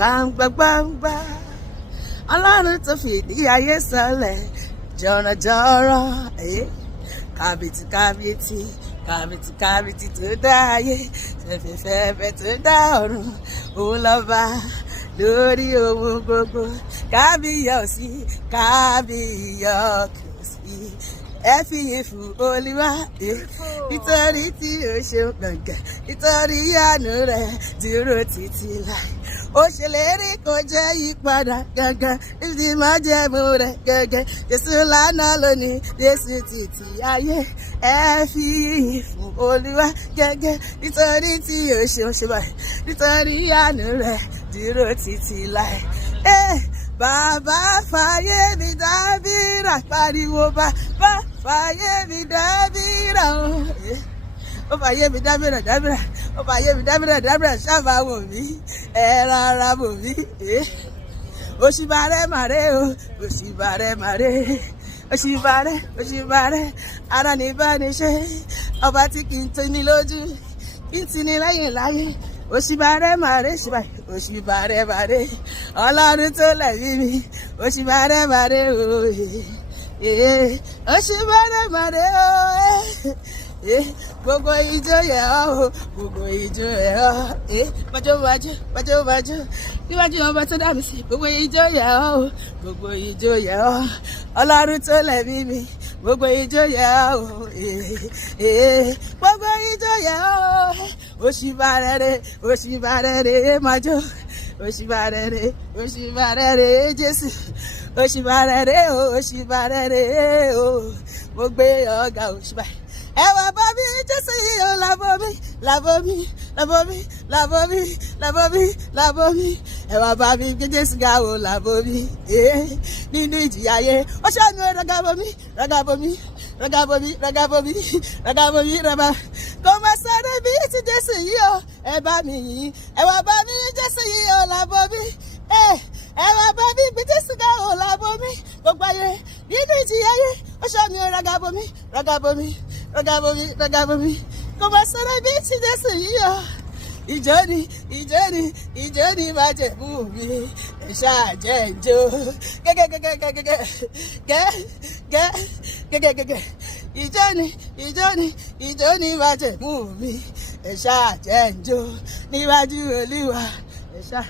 Gbangba gbangba, Olorun tó fìdí ayé sọlẹ̀, jọ̀rọ̀jọ̀rọ̀, kábìtì kábìtì, kábìtì kábìtì tó dá ayé, fẹ́fẹ́fẹ́ tó dá ọ̀run, òun lọ́ba lórí ohun gbogbo, kábíyọ̀sí, kábíyọ̀sí. Ẹ fìyìn fún Olúwa, nítorí tí ó ṣeun gbọ̀ngàn, nítorí àánú rẹ̀ dúró títí láì. Ó ṣèlérí kò jẹ́ yípadà gangan, níbi májẹ̀mú rẹ̀ gangan. Jésù lánàá lónìí, Jésù títí ayé. Ẹ fìyìn fún Olúwa gangan, nítorí tí ó ṣeun ṣe báyìí, nítorí àánú rẹ̀ dúró títí láì. Bàbá fàyè mi dábìrà, pariwo bàbá fàyè mi dábìrà o. Ó fàyè mi dábìrà, ó fàyè mi dábìrà, ṣáàbà wò mí, ẹ rárá wò mí. Òṣìbàrẹ̀ màrè o, òṣìbàrẹ̀ màrè, òṣìbàrẹ̀, ara ní bá ní ṣe, ọba tí kì í tini lójú, kì í tini lẹ́yìn láyé. Òṣìbàrẹ̀ màrè ṣìbà, òṣìbàrẹ̀ màrè, Ọlọ́run tó lẹ̀mí mi, òṣìbàrẹ̀ màrè o, òṣìbàrẹ̀ màrè o, gbogbo ijó yẹ ọ́ o, gbogbo ijó yẹ ọ́, májó, níwájú ọba tó dá mi sí, gbogbo ijó yẹ ọ́ o, gbogbo ijó yẹ ọ́, Ọlọ́run tó lẹ̀mí mi, gbogbo ijó yẹ ọ́ o, gbogbo ijó yẹ ọ́ o. Òṣìbàrẹ̀ májó, òṣìbàrẹ̀ Jésù, òṣìbàrẹ̀ o, mo gbé ọ̀gá òṣìbàrẹ̀. Ẹ wá bá mi Jésù yìí o, lábọ́ mi, ẹ wá bá mi gbé Jésù ga o, lábọ́ mi, nínú ìjìyà ayé, ó ṣàánú ragabo mi, kò má sáré bí ti Jésù yìí o, ẹ bá mi yìn, ẹ wá bá mi Jésù yìí o, lábọ́ mi, ẹ wá bá mi gbé Jésù ga o, lábọ́ mi, gbogbo ayé nínú ìjìyà ayé, ó ṣàánú ragabo mi, kò má sáré bí ti Jésù yìí o. Ìjó ni májẹ̀mú mi, ẹ ṣáà jẹ́ ìjó, gẹ́gẹ́gẹ́gẹ́gẹ́. Ìjó ni májẹ̀mú mi, ẹ ṣáà jẹ́ ìjó níwájú Olúwa, ẹ ṣáà.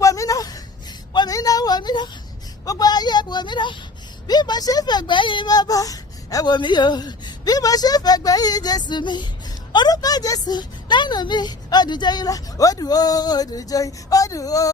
Wò mí ná, gbogbo ayé wò mí ná, bí mo ṣe fẹ̀gbẹ́ yìí bàbá, ẹ wò mí o, bí mo ṣe fẹ̀gbẹ́ yìí Jésù mi, orúkọ Jésù lẹ́nu mi, ó dùn jẹ́ yín lá, ó dùn ó.